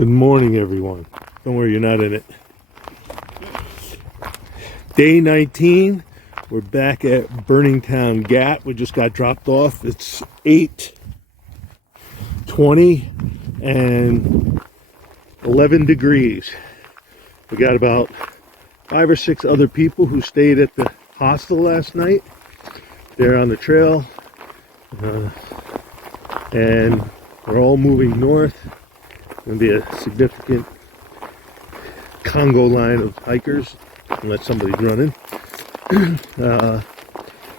Good morning, everyone. Don't worry, you're not in it. Day 19. We're back at Burningtown Gap. We just got dropped off. It's 8:20 and 11 degrees. We got about 5 or 6 other people who stayed at the hostel last night. They're on the trail. And we're all moving north. Going to be a significant Congo line of hikers, unless somebody's running.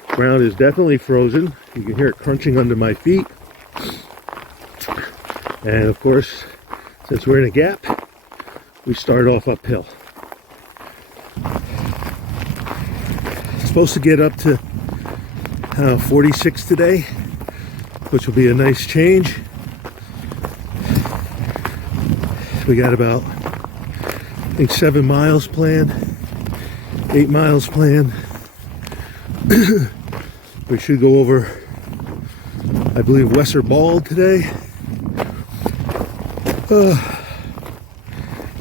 Ground is definitely frozen. You can hear it crunching under my feet. And of course, since we're in a gap, we start off uphill. It's supposed to get up to 46 today, which will be a nice change. We got about, I think, 7 miles planned, 8 miles planned. We should go over, I believe, Wesser Bald today.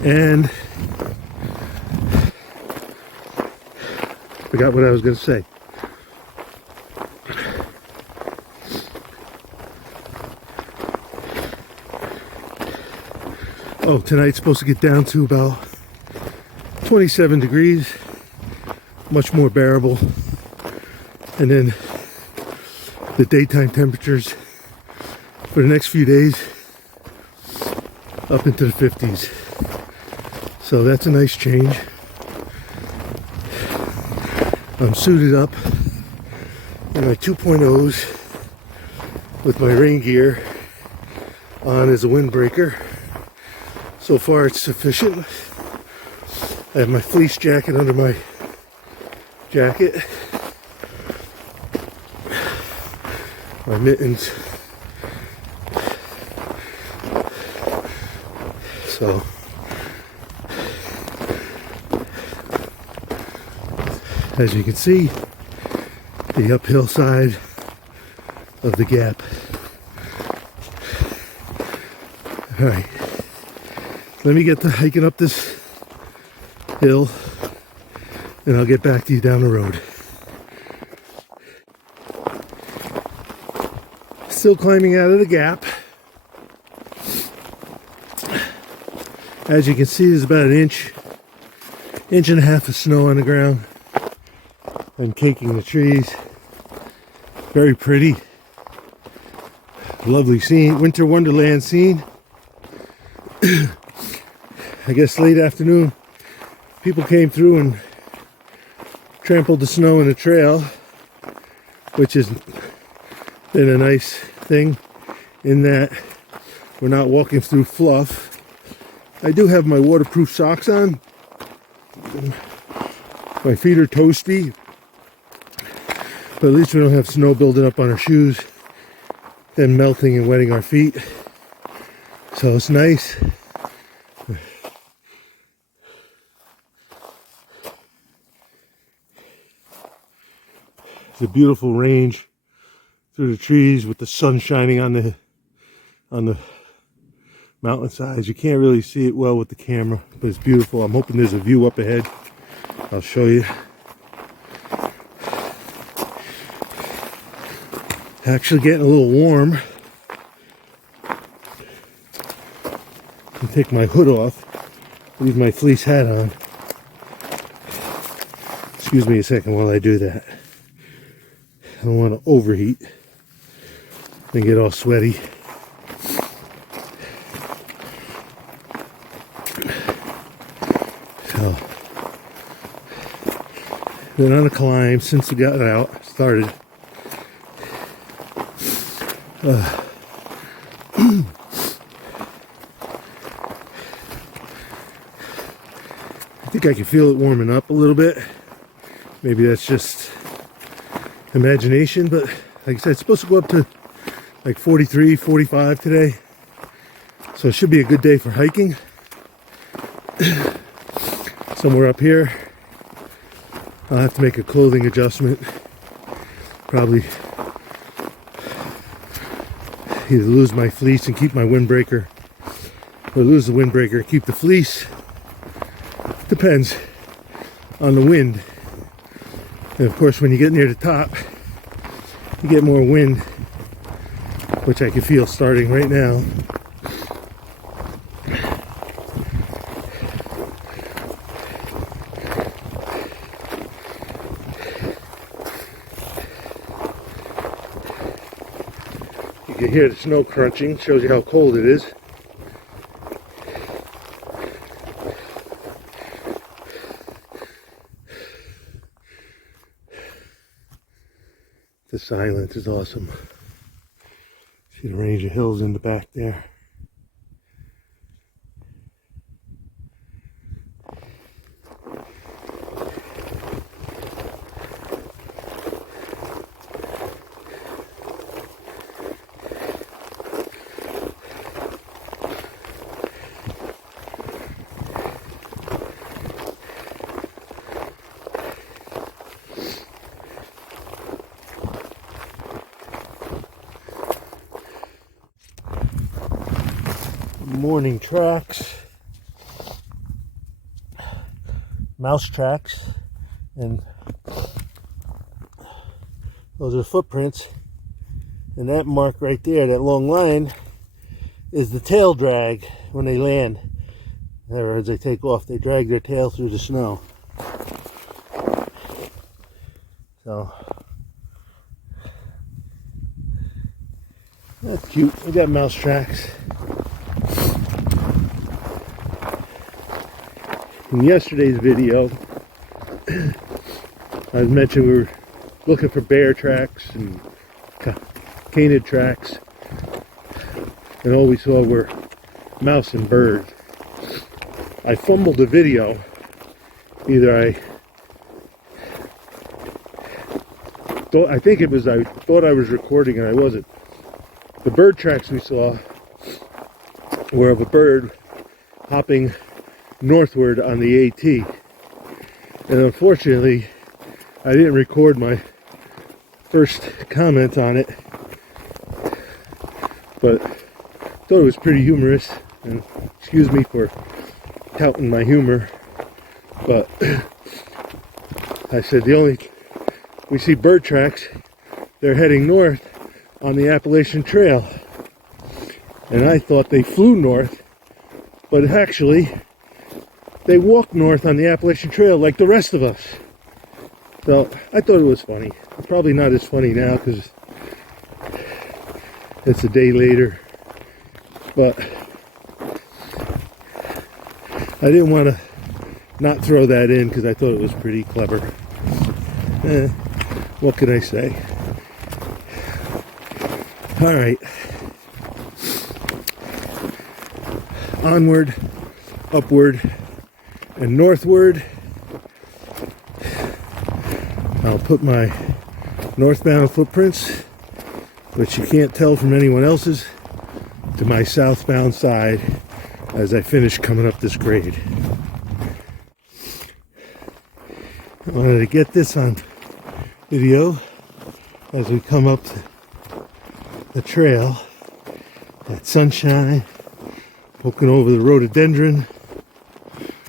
And forgot what I was going to say. Oh, tonight's supposed to get down to about 27 degrees, much more bearable. And then the daytime temperatures for the next few days up into the 50s. So that's a nice change. I'm suited up in my 2.0s with my rain gear on as a windbreaker. So far it's sufficient. I have my fleece jacket under my jacket, my mittens. So as you can see, the uphill side of the gap. All right. Let me get to hiking up this hill, and I'll get back to you down the road. Still climbing out of the gap. As you can see, there's about an inch and a half of snow on the ground and caking the trees. Very pretty. Lovely scene, winter wonderland scene. I guess late afternoon, people came through and trampled the snow in the trail, which has been a nice thing in that we're not walking through fluff. I do have my waterproof socks on. My feet are toasty, but at least we don't have snow building up on our shoes, then melting and wetting our feet. So it's nice. It's a beautiful range through the trees with the sun shining on the mountainsides. You can't really see it well with the camera, but it's beautiful. I'm hoping there's a view up ahead. I'll show you. Actually getting a little warm. I'll take my hood off. Leave my fleece hat on. Excuse me a second while I do that. I don't want to overheat and get all sweaty. So, been on a climb since we got started. I think I can feel it warming up a little bit. Maybe that's just imagination, but like I said, it's supposed to go up to like 43, 45 today. So it should be a good day for hiking. Somewhere up here, I'll have to make a clothing adjustment. Probably either lose my fleece and keep my windbreaker, or lose the windbreaker and keep the fleece. Depends on the wind. And of course, when you get near the top, you get more wind, which I can feel starting right now. You can hear the snow crunching, shows you how cold it is. The silence is awesome. See the range of hills in the back there. Morning tracks, mouse tracks, and those are footprints. And that mark right there, that long line, is the tail drag when they land. In other words, they take off, they drag their tail through the snow. So that's cute. We got mouse tracks. In yesterday's video, I mentioned we were looking for bear tracks and canid tracks, and all we saw were mouse and bird. I fumbled the video. Either I thought I was recording and I wasn't. The bird tracks we saw were of a bird hopping northward on the AT, and unfortunately I didn't record my first comment on it, but thought it was pretty humorous, and excuse me for touting my humor, but I said we see bird tracks, they're heading north on the Appalachian Trail, and I thought they flew north, but actually they walk north on the Appalachian Trail like the rest of us. So I thought it was funny. Probably not as funny now because it's a day later. But I didn't want to not throw that in because I thought it was pretty clever. What can I say? All right. Onward, upward, and northward. I'll put my northbound footprints, which you can't tell from anyone else's, to my southbound side as I finish coming up this grade. I wanted to get this on video as we come up the trail. That sunshine poking over the rhododendron.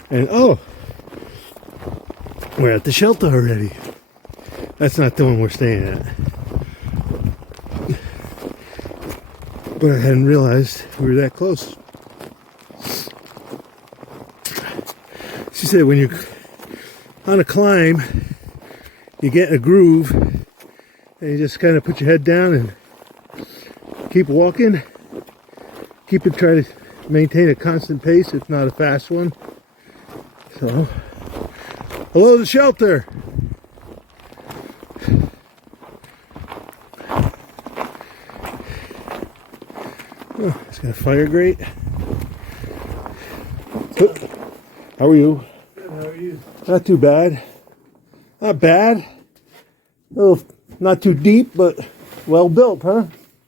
And oh, we're at the shelter already. That's not the one we're staying at. But I hadn't realized we were that close. She said when you're on a climb, you get in a groove, and you just kind of put your head down and keep walking. Try to maintain a constant pace, if not a fast one. So, hello, the shelter. Oh, it's got a fire grate. How are you? Good, how are you? Not too bad. Not bad. A little, not too deep, but well built, huh?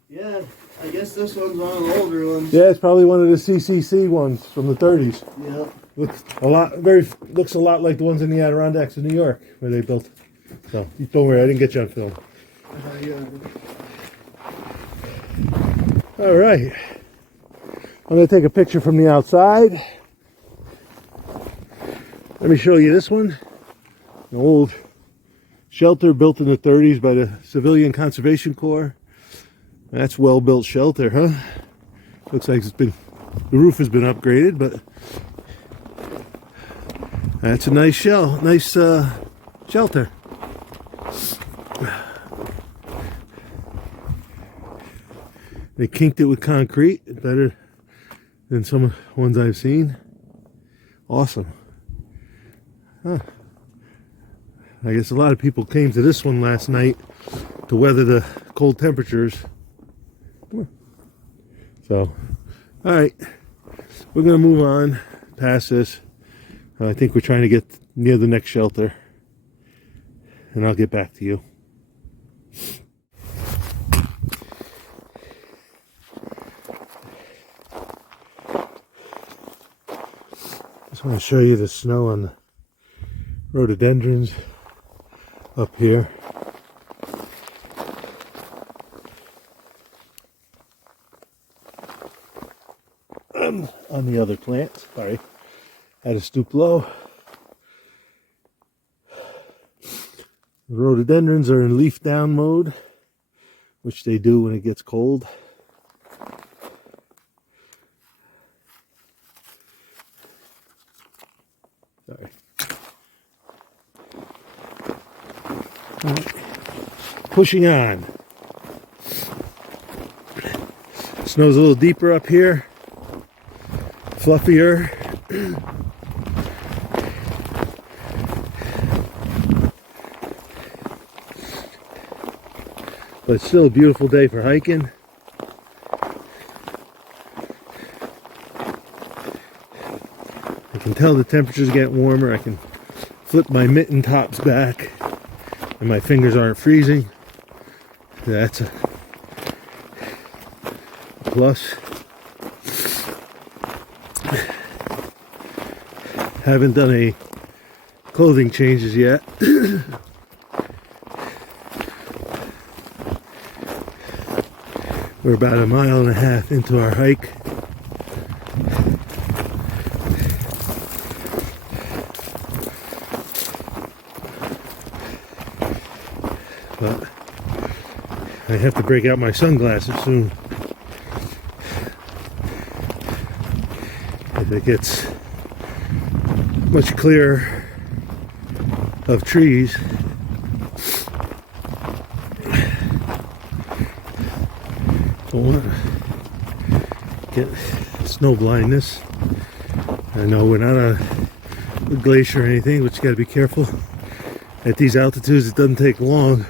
Yeah, I guess this one's one of the older ones. Yeah, it's probably one of the CCC ones from the 30s. Yep. Looks a lot like the ones in the Adirondacks of New York where they built. So don't worry, I didn't get you on film. Yeah. All right. I'm going to take a picture from the outside. Let me show you this one. An old shelter built in the 30s by the Civilian Conservation Corps. That's well-built shelter, huh? Looks like the roof has been upgraded, but that's a nice shelter. They kinked it with concrete, better than some ones I've seen. Awesome. Huh. I guess a lot of people came to this one last night to weather the cold temperatures. So, alright, we're going to move on past this. I think we're trying to get near the next shelter, and I'll get back to you. Just want to show you the snow on the rhododendrons up here. On the other plants, sorry, had to stoop low. The rhododendrons are in leaf down mode, which they do when it gets cold. Sorry. All right. Pushing on. Snow's a little deeper up here. Fluffier. But it's still a beautiful day for hiking. I can tell the temperatures get warmer. I can flip my mitten tops back and my fingers aren't freezing. That's a plus. Haven't done any clothing changes yet. We're about 1.5 miles into our hike. But I have to break out my sunglasses soon. If it gets much clearer of trees. Don't want to get snow blindness. I know we're not on a glacier or anything, but you got to be careful. At these altitudes, it doesn't take long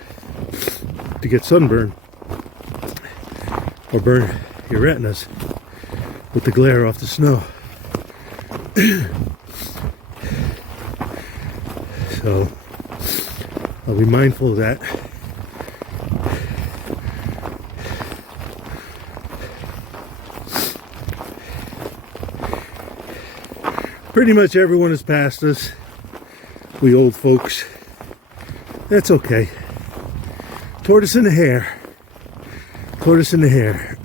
to get sunburn or burn your retinas with the glare off the snow. So I'll be mindful of that. Pretty much everyone has passed us, we old folks. That's okay. Tortoise in the hare. Tortoise in the hare.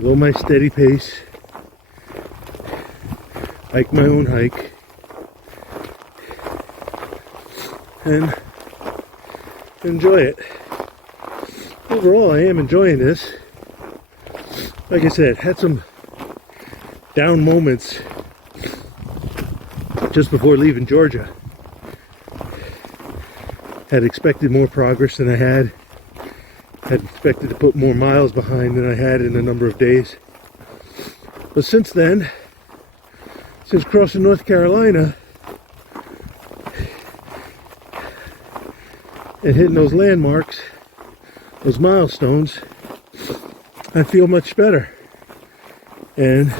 Go my steady pace. Hike my own hike. And enjoy it. Overall, I am enjoying this. Like I said, had some down moments just before leaving Georgia. Had expected more progress than I had. Had expected to put more miles behind than I had in a number of days. But since then, since crossing North Carolina and hitting those landmarks, those milestones, I feel much better. And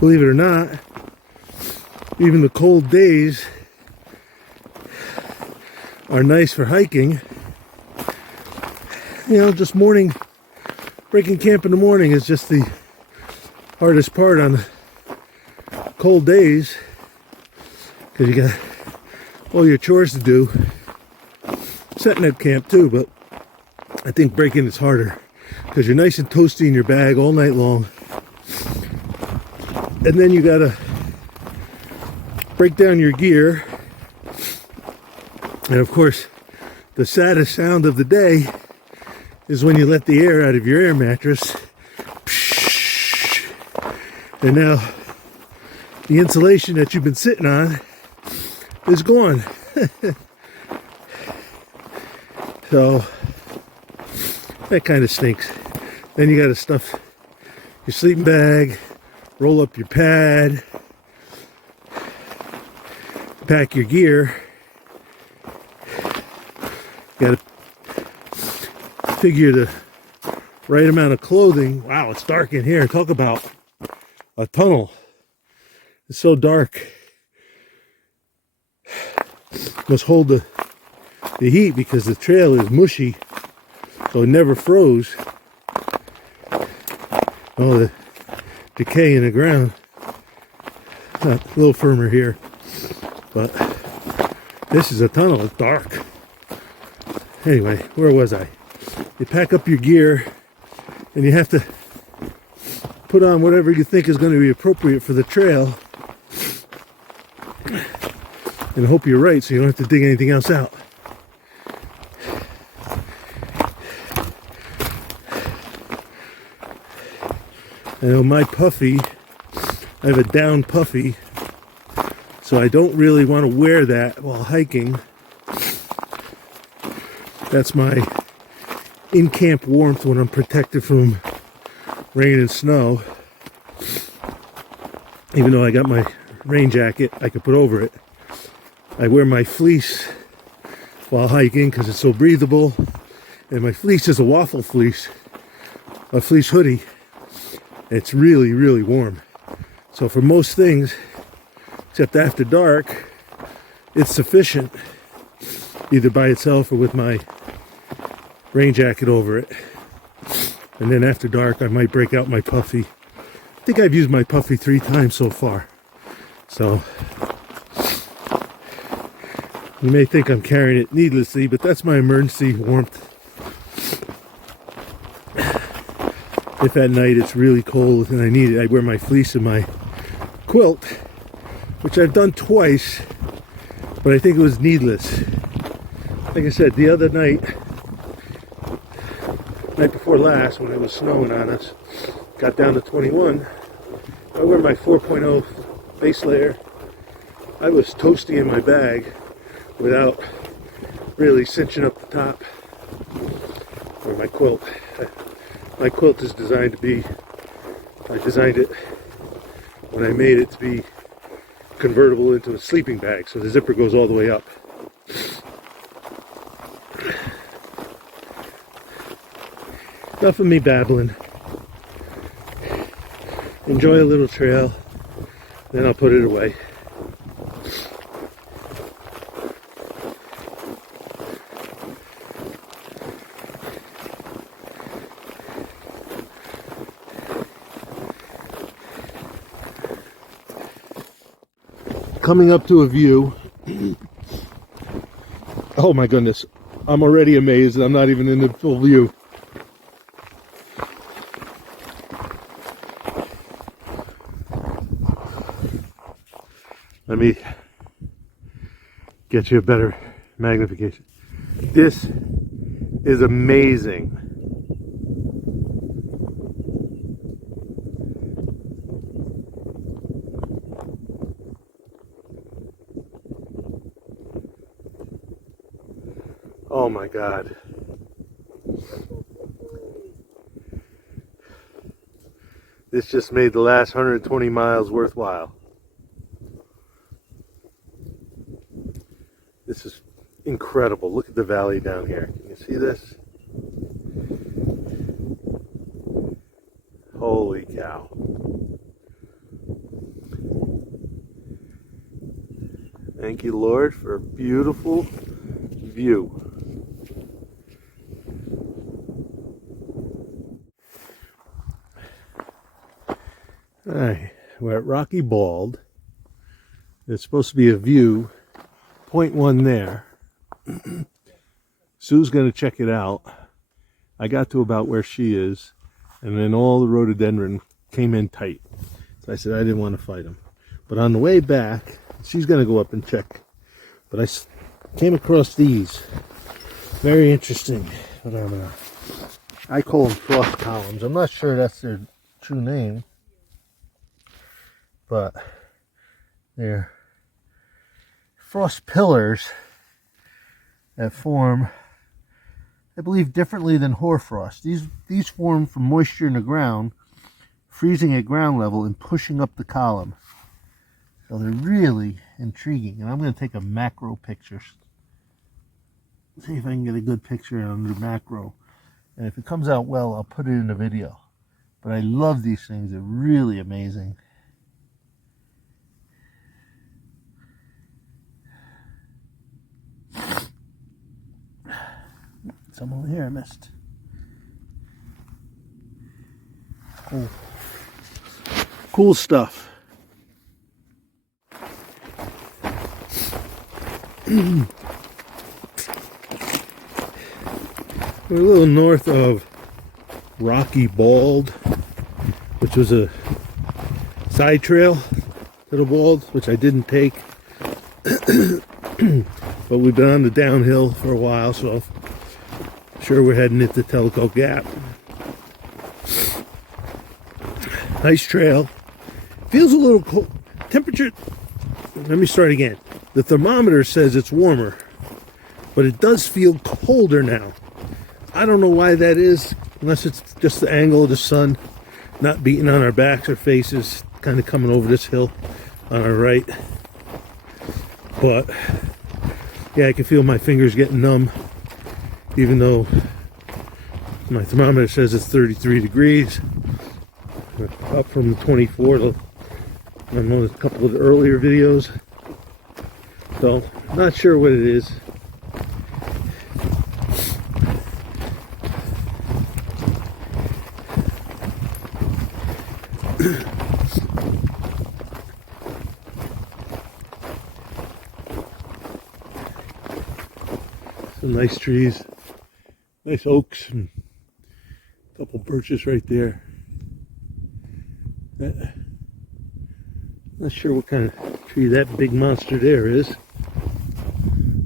believe it or not, even the cold days are nice for hiking. You know, just breaking camp in the morning is just the hardest part on the cold days, because you got all your chores to do. setting at camp too, but I think breaking is harder because you're nice and toasty in your bag all night long. And then you gotta break down your gear. And of course, the saddest sound of the day is when you let the air out of your air mattress. And now the insulation that you've been sitting on is gone. So that kind of stinks. Then you got to stuff your sleeping bag, roll up your pad, pack your gear. You got to figure the right amount of clothing. Wow, it's dark in here. Talk about a tunnel. It's so dark. Must hold the heat because the trail is mushy, so it never froze. Oh, the decay in the ground. Not a little firmer here, but this is a tunnel. It's dark. Anyway, where was I? You pack up your gear, and you have to put on whatever you think is going to be appropriate for the trail, and hope you're right so you don't have to dig anything else out. I know my puffy, I have a down puffy, so I don't really want to wear that while hiking. That's my in-camp warmth when I'm protected from rain and snow. Even though I got my rain jacket I could put over it. I wear my fleece while hiking because it's so breathable. And my fleece is a waffle fleece, a fleece hoodie. It's really, really warm. So for most things, except after dark, it's sufficient. Either by itself or with my rain jacket over it. And then after dark, I might break out my puffy. I think I've used my puffy 3 times so far. So you may think I'm carrying it needlessly, but that's my emergency warmth. If at night it's really cold and I need it, I wear my fleece and my quilt, which I've done twice, but I think it was needless. Like I said, the other night before last, when it was snowing on us, got down to 21, I wear my 4.0 base layer. I was toasty in my bag without really cinching up the top. Or my quilt. My quilt is designed to be, I designed it when I made it to be convertible into a sleeping bag, so the zipper goes all the way up. Enough of me babbling. Enjoy a little trail, then I'll put it away. Coming up to a view. Oh my goodness, I'm already amazed. I'm not even in the full view. Let me get you a better magnification. This is amazing. Oh my God. This just made the last 120 miles worthwhile. This is incredible. Look at the valley down here. Can you see this? Holy cow. Thank you, Lord, for a beautiful view. Alright, we're at Rocky Bald. There's supposed to be a view, point one there. Sue's going to check it out. I got to about where she is, and then all the rhododendron came in tight. So I said I didn't want to fight them. But on the way back, she's going to go up and check. But I came across these. Very interesting phenomena. I call them frost columns. I'm not sure that's their true name, but they're frost pillars that form, I believe, differently than hoarfrost. These form from moisture in the ground, freezing at ground level and pushing up the column. So they're really intriguing. And I'm going to take a macro picture. See if I can get a good picture under macro. And if it comes out well, I'll put it in the video. But I love these things. They're really amazing. Some over here I missed. Cool stuff. We're a little north of Rocky Bald, which was a side trail to the Bald, which I didn't take. But we've been on the downhill for a while, so I'm sure we're heading into Telego Gap. Nice trail. Feels a little cold. Temperature, let me start again. The thermometer says it's warmer, but it does feel colder now. I don't know why that is, unless it's just the angle of the sun not beating on our backs or faces, kind of coming over this hill on our right. But yeah, I can feel my fingers getting numb, even though my thermometer says it's 33 degrees. Up from the 24 on a couple of the earlier videos. So, not sure what it is. Some nice trees, nice oaks, and a couple birches right there. Not sure what kind of tree that big monster there is.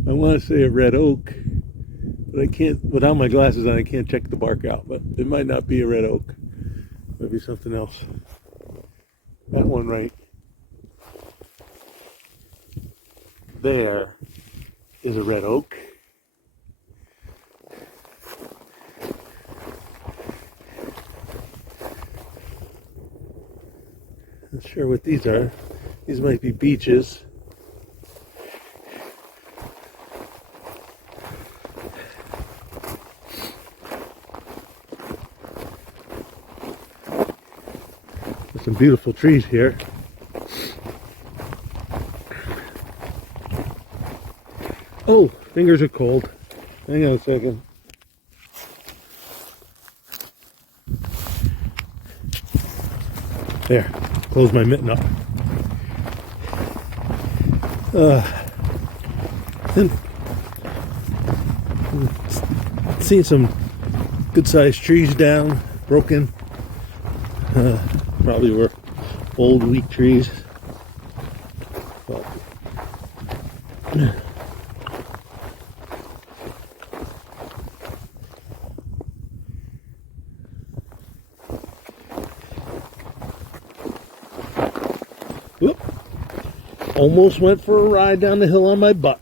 I want to say a red oak, but I can't, without my glasses on, I can't check the bark out, but it might not be a red oak. Might be something else. That one right there is a red oak. Not sure what these are. These might be beeches. There's some beautiful trees here. Oh, fingers are cold. Hang on a second. There. Close my mitten up. Seen some good-sized trees down, broken. Probably were old, weak trees. But, whoop. Almost went for a ride down the hill on my butt.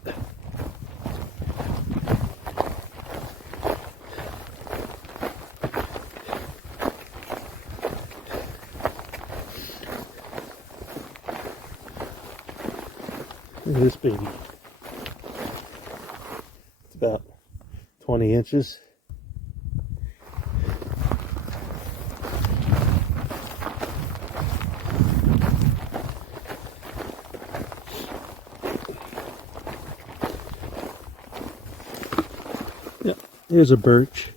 Look at this baby. It's about 20 inches. Yep, here's a birch.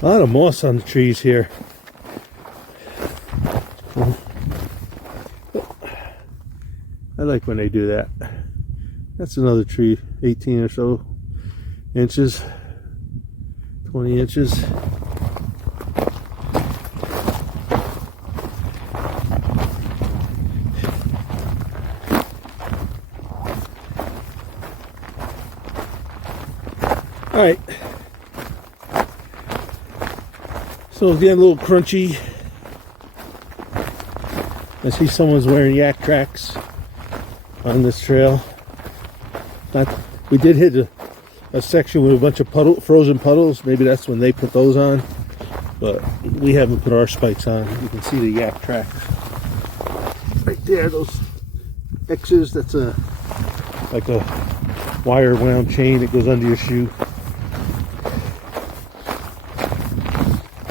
A lot of moss on the trees here. I like when they do that. That's another tree, 18 or so inches, 20 inches. All right, so it's getting a little crunchy. I see someone's wearing yak tracks on this trail. We did hit a section with a bunch of frozen puddles. Maybe that's when they put those on, but we haven't put our spikes on. You can see the yak tracks right there, those X's. That's like a wire wound chain that goes under your shoe.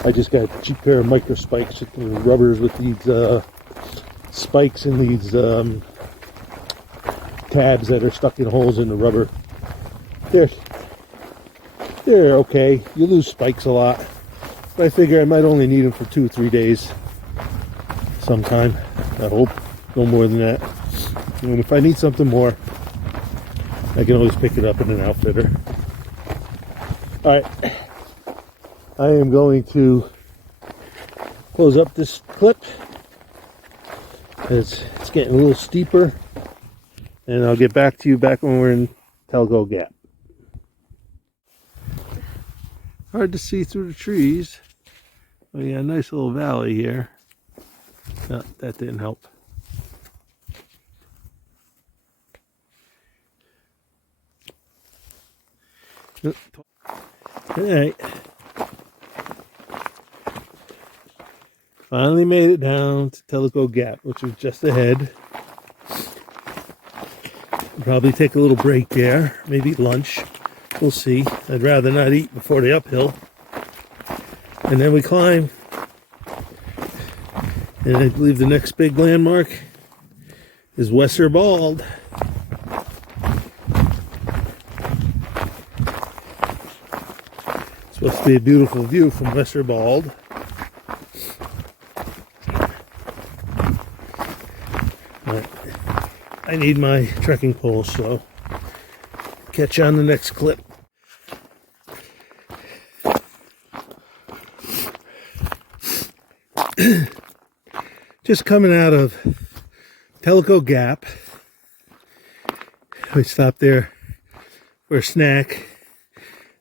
I just got a cheap pair of micro spikes and rubbers with these spikes and these tabs that are stuck in holes in the rubber. They're okay. You lose spikes a lot, but I figure I might only need them for 2 or 3 days sometime. I hope no more than that. And if I need something more, I can always pick it up in an outfitter. All right. I am going to close up this clip. It's getting a little steeper, and I'll get back to you back when we're in Telego Gap. Hard to see through the trees. Oh yeah, nice little valley here. No, that didn't help. All right. Finally made it down to Telego Gap, which is just ahead. Probably take a little break there, maybe lunch. We'll see. I'd rather not eat before the uphill. And then we climb. And I believe the next big landmark is Wesser Bald. It's supposed to be a beautiful view from Wesser Bald. I need my trekking pole, so catch you on the next clip. Just coming out of Telego Gap. We stopped there for a snack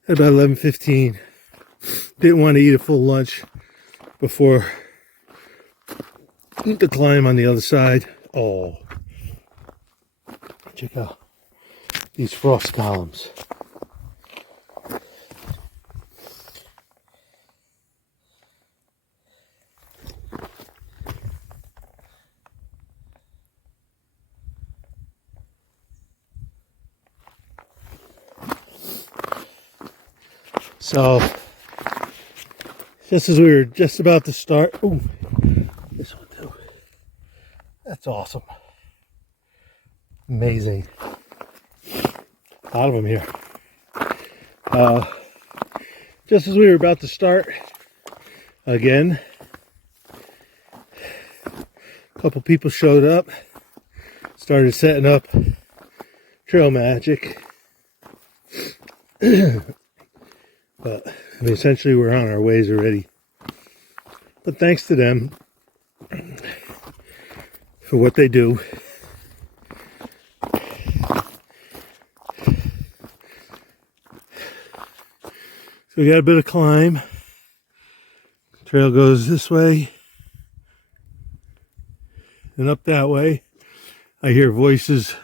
at about 11:15. Didn't want to eat a full lunch before the climb on the other side. Oh. Check out these frost columns. So, just as we were just about to start, ooh, this one too. That's awesome. Amazing. A lot of them here. Just as we were about to start again, a couple people showed up, started setting up trail magic. But I mean, essentially we're on our ways already. But thanks to them for what they do. So we got a bit of climb. Trail goes this way and up that way. I hear voices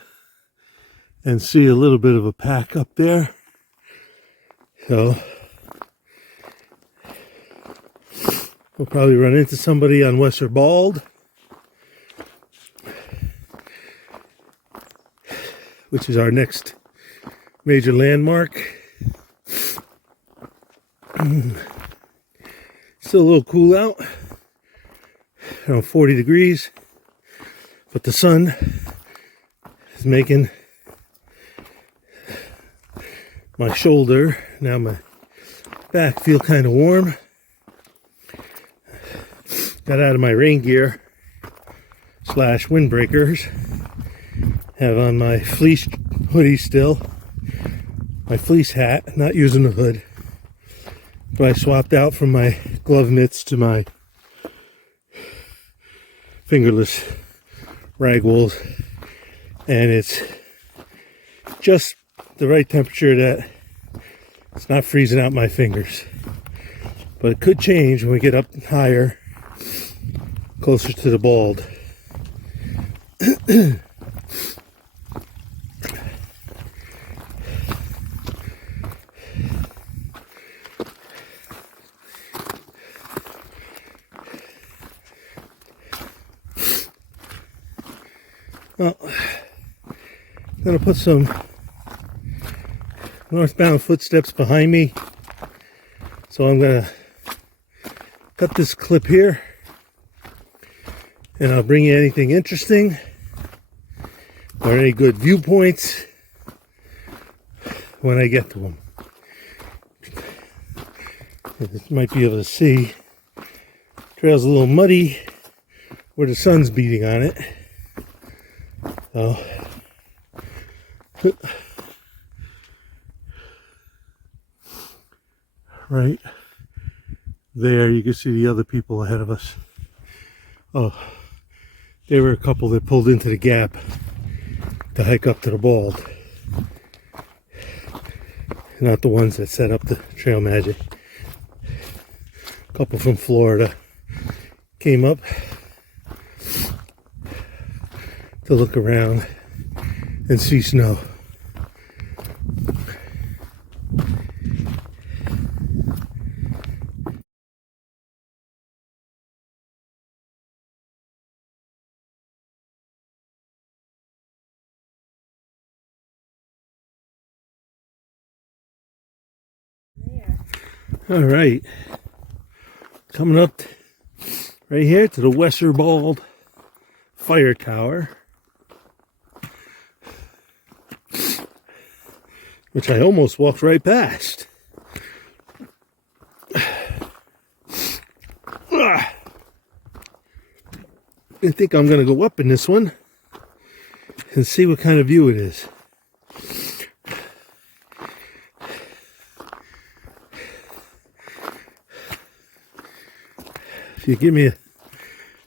and see a little bit of a pack up there. So we'll probably run into somebody on Wesser Bald, which is our next major landmark. Still a little cool out, around 40 degrees, but the sun is making my shoulder, now my back, feel kind of warm. Got out of my rain gear / windbreakers Have on my fleece hoodie still. My fleece hat, not using the hood. But I swapped out from my glove mitts to my fingerless rag wools. And it's just the right temperature that it's not freezing out my fingers. But it could change when we get up higher, closer to the bald. Well, I'm going to put some northbound footsteps behind me. So I'm going to cut this clip here. And I'll bring you anything interesting or any good viewpoints when I get to them. You might be able to see. Trail's a little muddy where the sun's beating on it. So, right there, you can see the other people ahead of us. Oh, they were a couple that pulled into the gap to hike up to the bald. Not the ones that set up the trail magic. A couple from Florida came up to look around and see snow. All right, coming up right here to the Western Bald Fire Tower, which I almost walked right past. I think I'm going to go up in this one and see what kind of view it is. If you give me a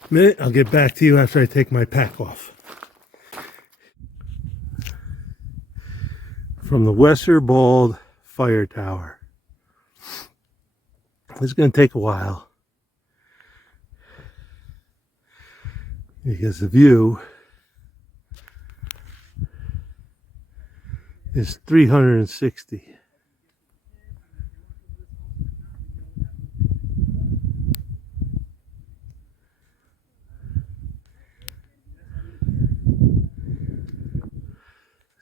minute, I'll get back to you after I take my pack off. From the Western Bald Fire Tower. This is going to take a while, because the view is 360.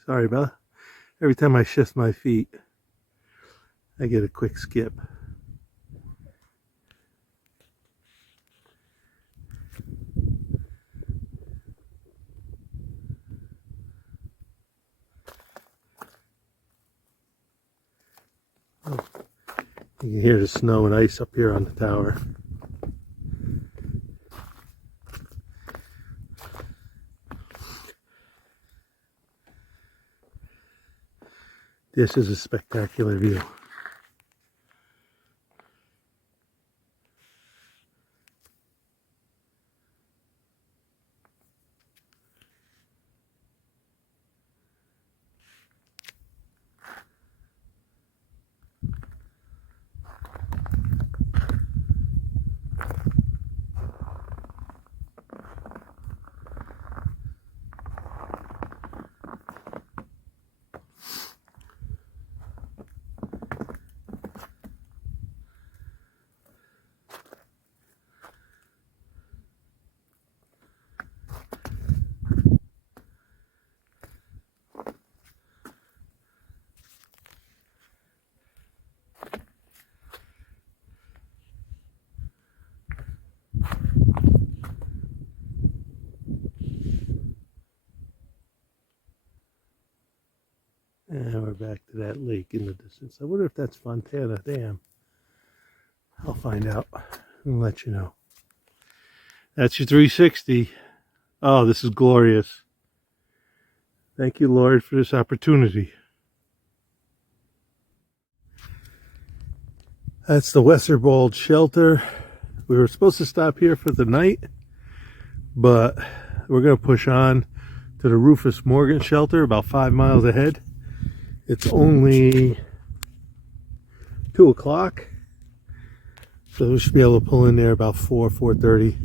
Sorry about it. Every time I shift my feet, I get a quick skip. Oh, you can hear the snow and ice up here on the tower. This is a spectacular view. And we're back to that lake in the distance. I wonder if that's Fontana Dam. I'll find out and let you know. That's your 360. Oh, this is glorious. Thank you, Lord, for this opportunity. That's the Westerbold Shelter. We were supposed to stop here for the night, but we're going to push on to the Rufus Morgan Shelter about 5 miles ahead. It's only 2 o'clock, so we should be able to pull in there about 4:30.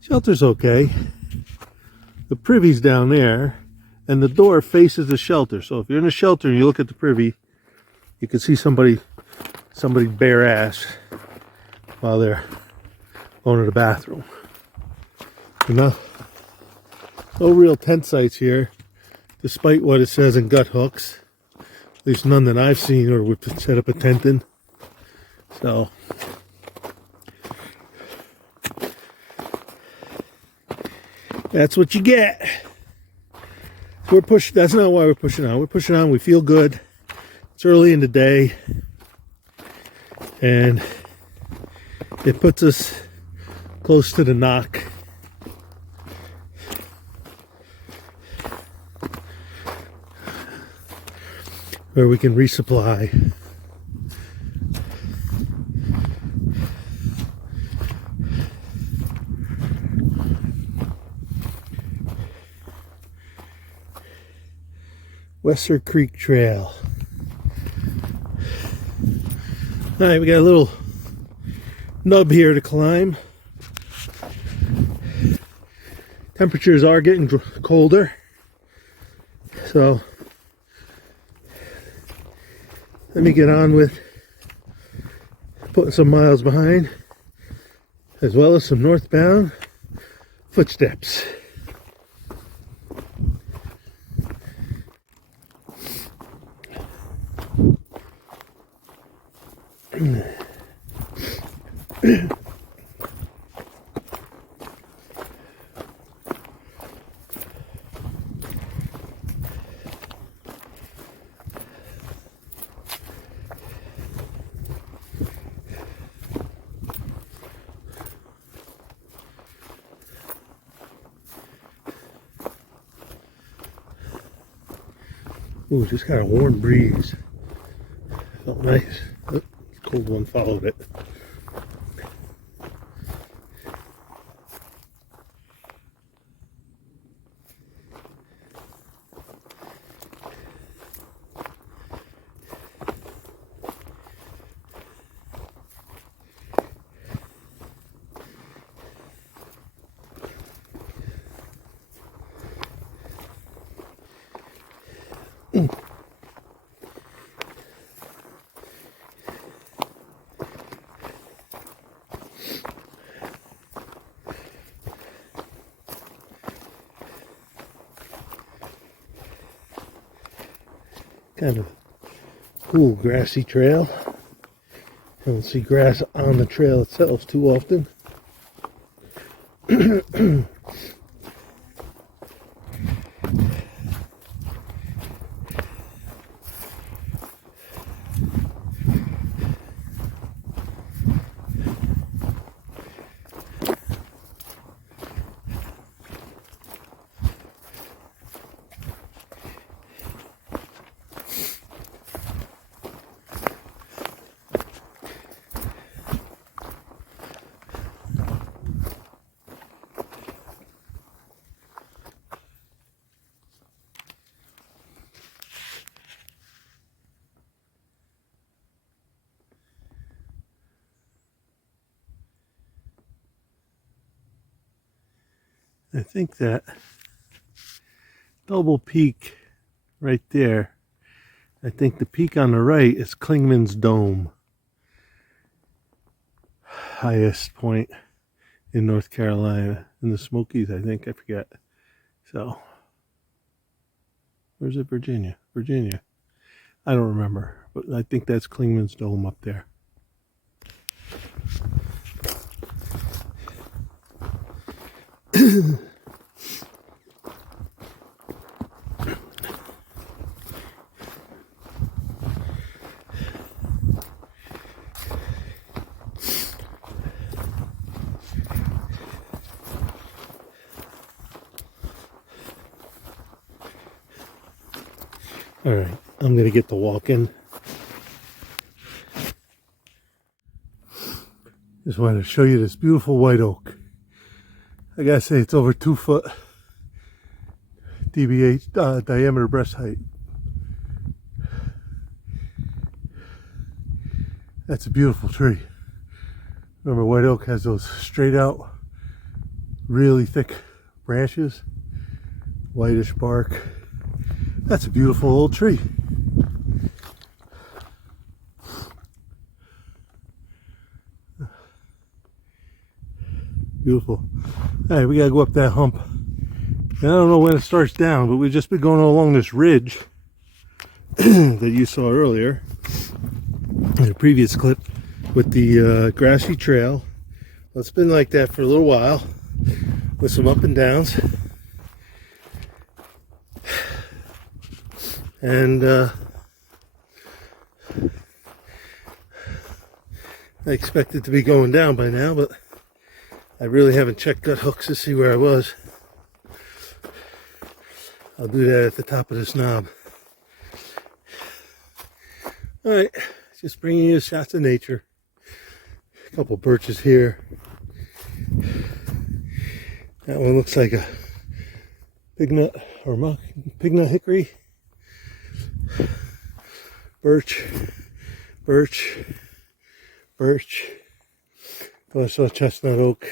Shelter's okay. The privy's down there, and the door faces the shelter. So if you're in a shelter and you look at the privy, you can see somebody bare ass while they're going to the bathroom. No real tent sites here, despite what it says in gut hooks. At least none that I've seen or would set up a tent in. So that's what you get. So that's not why we're pushing on. We're pushing on. We feel good. It's early in the day, and it puts us close to the knock. Where we can resupply. Wester Creek Trail. Alright, we got a little nub here to climb. Temperatures are getting colder, so let me get on with putting some miles behind, as well as some northbound footsteps. Ooh, just got a warm breeze. Felt nice. Oh, cold one followed it. Kind of cool grassy trail. I don't see grass on the trail itself too often. I think that double peak right there, I think the peak on the right is Clingman's Dome. Highest point in North Carolina. In the Smokies, I think. I forget. So, where's it? Virginia. Virginia. I don't remember. But I think that's Clingman's Dome up there. All right, I'm gonna get to walking. Just wanted to show you this beautiful white oak. I gotta say it's over 2 foot DBH diameter breast height. That's a beautiful tree. Remember, white oak has those straight out, really thick branches, whitish bark. That's a beautiful old tree. Beautiful. All right, we gotta go up that hump. And I don't know when it starts down, but we've just been going along this ridge that you saw earlier in the previous clip with the grassy trail. Well, it's been like that for a little while with some up and downs. And I expect it to be going down by now, but I really haven't checked gut hooks to see where I was. I'll do that at the top of this knob. Alright, just bringing you shots of nature. A couple birches here. That one looks like a pig nut or pig nut hickory. Birch, birch, birch. Oh, I saw chestnut oak.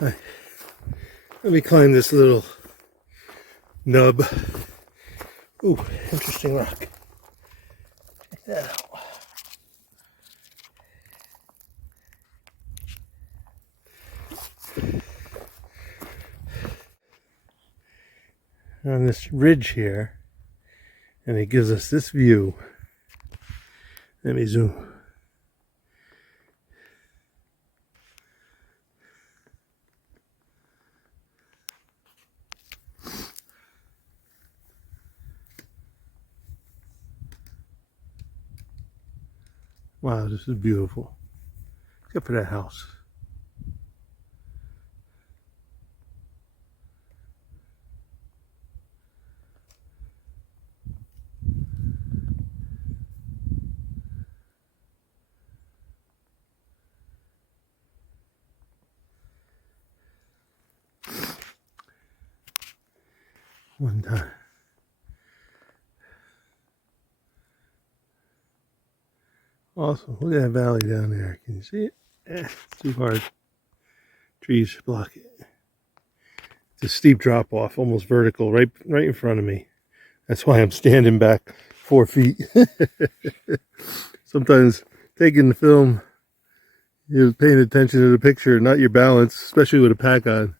Right. Let me climb this little nub. Ooh, interesting rock. Check that out. On this ridge here, and it gives us this view. Let me zoom. Wow, this is beautiful. Except for that house. One time. Awesome. Look at that valley down there. Can you see it? It's too hard. Trees block it. It's a steep drop off, almost vertical, right in front of me. That's why I'm standing back 4 feet. Sometimes taking the film, you're paying attention to the picture, not your balance, especially with a pack on.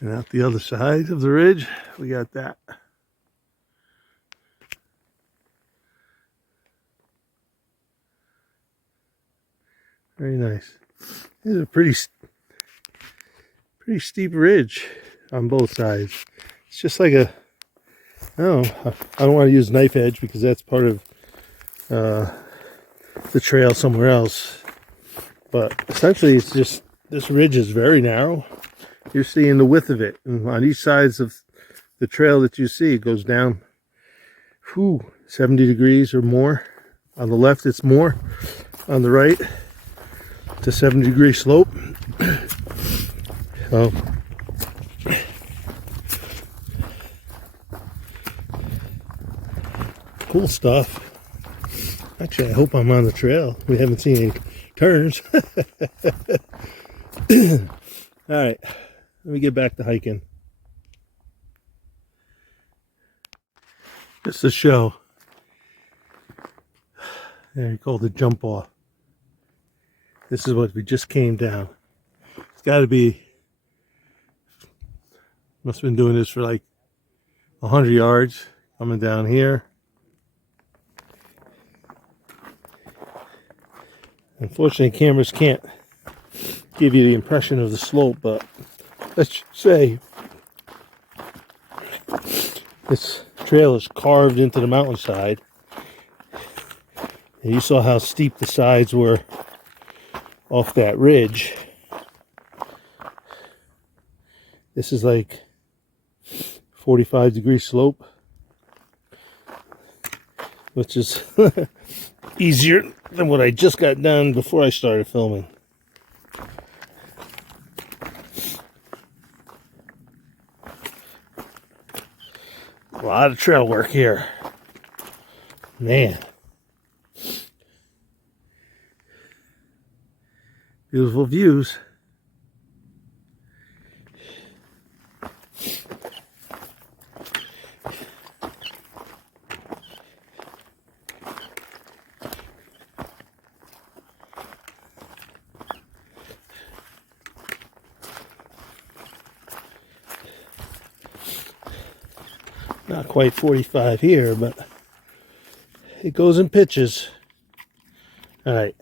And out the other side of the ridge, we got that. Very nice. This is a pretty steep ridge on both sides. It's just like a, I don't want to use knife edge because that's part of the trail somewhere else. But essentially it's just, this ridge is very narrow. You're seeing the width of it. And on each sides of the trail that you see, it goes down 70 degrees or more. On the left, it's more. On the right, it's a 70-degree slope. So, cool stuff. Actually, I hope I'm on the trail. We haven't seen any turns. All right. Let me get back to hiking. Just to show. There, you call it jump off. This is what we just came down. It's got to be, must have been doing this for like 100 yards. Coming down here. Unfortunately, cameras can't give you the impression of the slope, but let's say this trail is carved into the mountainside. And you saw how steep the sides were off that ridge. This is like 45-degree slope, which is easier than what I just got done before I started filming. A lot of trail work here. Man. Beautiful views. Not quite 45 here, but it goes in pitches. All right.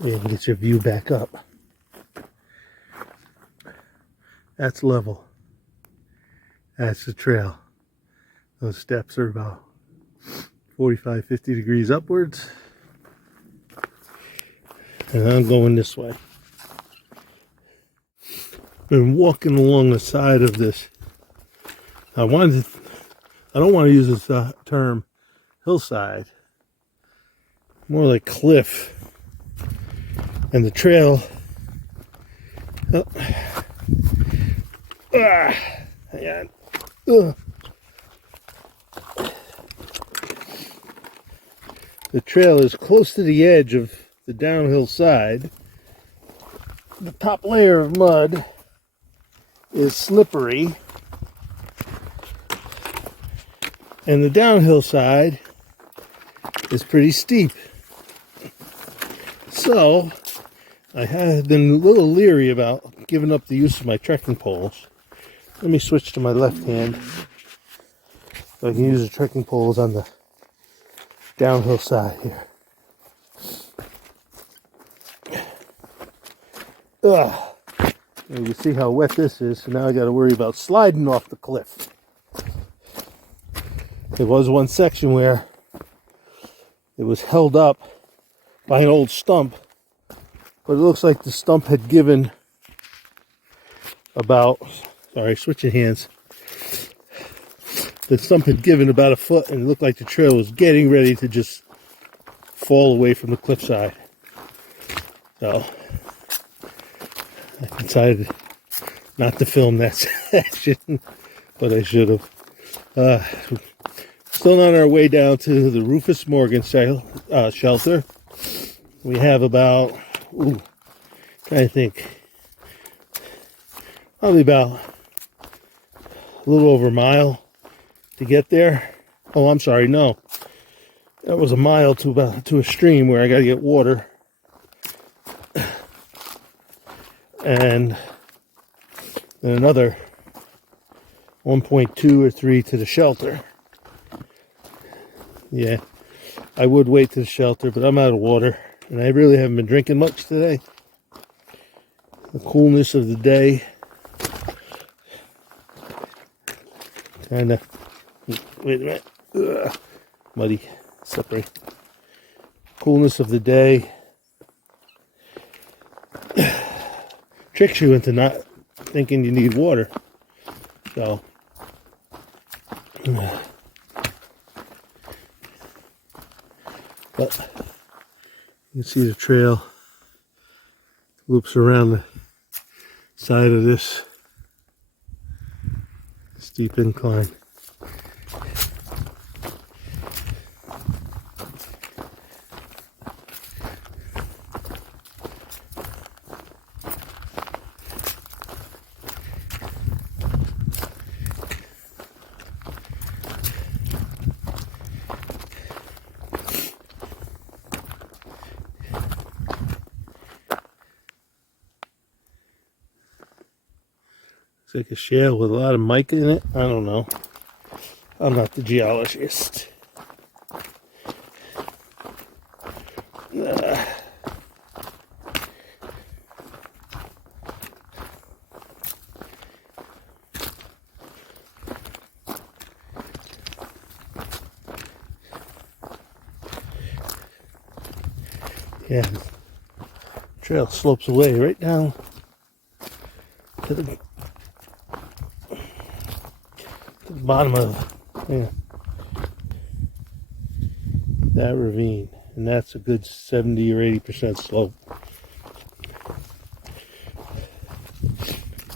You can get your view back up. That's level. That's the trail. Those steps are about 45, 50 degrees upwards. And I'm going this way. Been walking along the side of this. I don't want to use this term hillside. More like cliff. And the trail, hang on. The trail is close to the edge of the downhill side. The top layer of mud is slippery, and the downhill side is pretty steep. So I have been a little leery about giving up the use of my trekking poles. Let me switch to my left hand so I can use the trekking poles on the downhill side here. And you see how wet this is, so now I got to worry about sliding off the cliff. There was one section where it was held up by an old stump, but it looks like the stump had given about, sorry, switching hands. The stump had given about a foot, and it looked like the trail was getting ready to just fall away from the cliffside. So I decided not to film that section, but I should have. Still on our way down to the Rufus Morgan Shelter. We have about, trying to think, probably about a little over a mile to get there. Oh, I'm sorry, no. That was a mile to a stream where I got to get water. And then another 1.2 or 3 to the shelter. Yeah, I would wait to the shelter, but I'm out of water, and I really haven't been drinking much today. The coolness of the day kind of, wait a minute, muddy, slippery. Coolness of the day tricks you into not thinking you need water. So, but you can see the trail loops around the side of this steep incline. Like a shale with a lot of mica in it. I don't know. I'm not the geologist. Yeah, the trail slopes away right down to the bottom of that ravine, and that's a good 70 or 80% slope.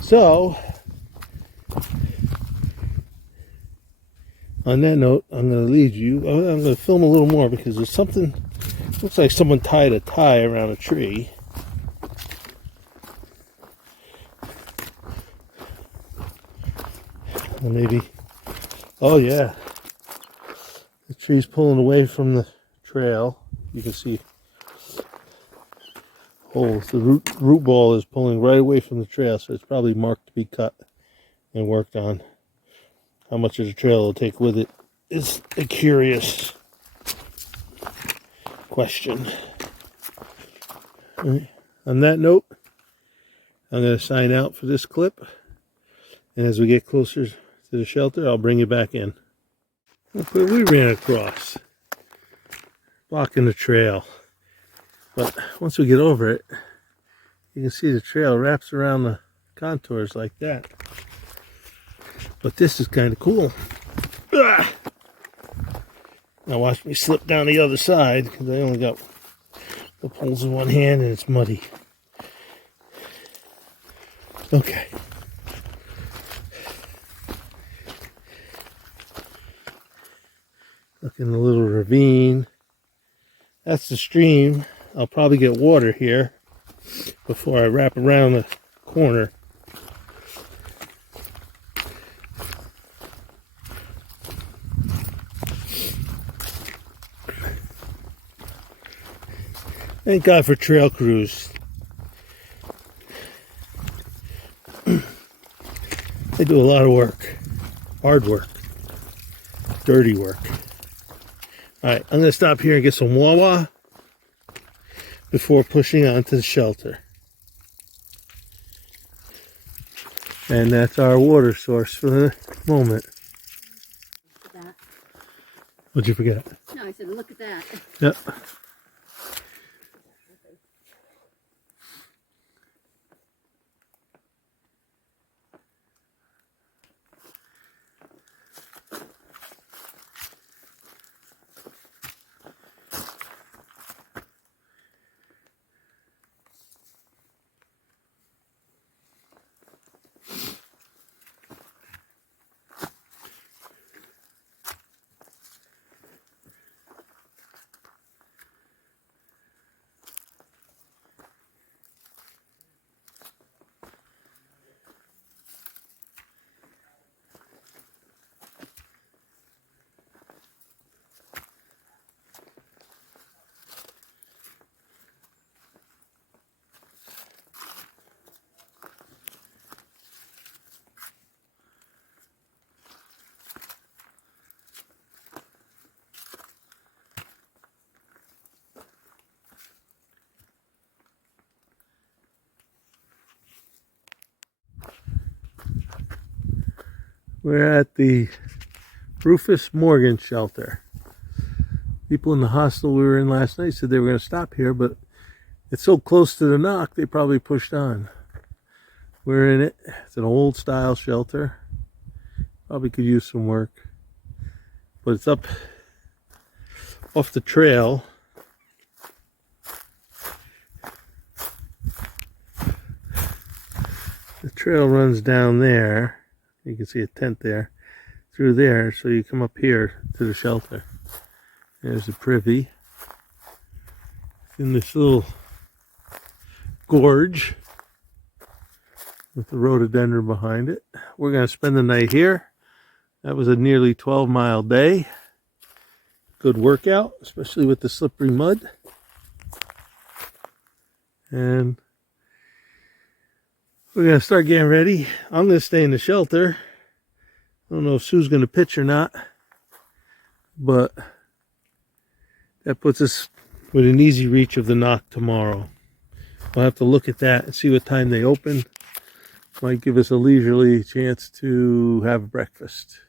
So, on that note, I'm going to lead you. I'm going to film a little more because there's something. Looks like someone tied a tie around a tree. And maybe. Oh yeah, the tree's pulling away from the trail. You can see holes. The root ball is pulling right away from the trail, so it's probably marked to be cut and worked on. How much of the trail it'll take with it is a curious question. All right. On that note, I'm going to sign out for this clip, and as we get closer to the shelter, I'll bring you back in. Look what we ran across, blocking the trail. But once we get over it, you can see the trail wraps around the contours like that. But this is kind of cool. Ah! Now watch me slip down the other side because I only got the poles in one hand and it's muddy. Okay. Look in the little ravine. That's the stream. I'll probably get water here before I wrap around the corner. Thank God for trail crews. They do a lot of work. Hard work. Dirty work. Alright, I'm going to stop here and get some Wawa before pushing on to the shelter. And that's our water source for the moment. Look at that. What'd you forget? No, I said, look at that. Yep. We're at the Rufus Morgan Shelter. People in the hostel we were in last night said they were going to stop here, but it's so close to the knock, they probably pushed on. We're in it. It's an old style shelter. Probably could use some work. But it's up off the trail. The trail runs down there. You can see a tent there, through there, so you come up here to the shelter. There's the privy. It's in this little gorge with the rhododendron behind it. We're going to spend the night here. That was a nearly 12-mile day. Good workout, especially with the slippery mud. And we're going to start getting ready. I'm going to stay in the shelter. I don't know if Sue's going to pitch or not. But that puts us with an easy reach of the knock tomorrow. We'll have to look at that and see what time they open. Might give us a leisurely chance to have breakfast.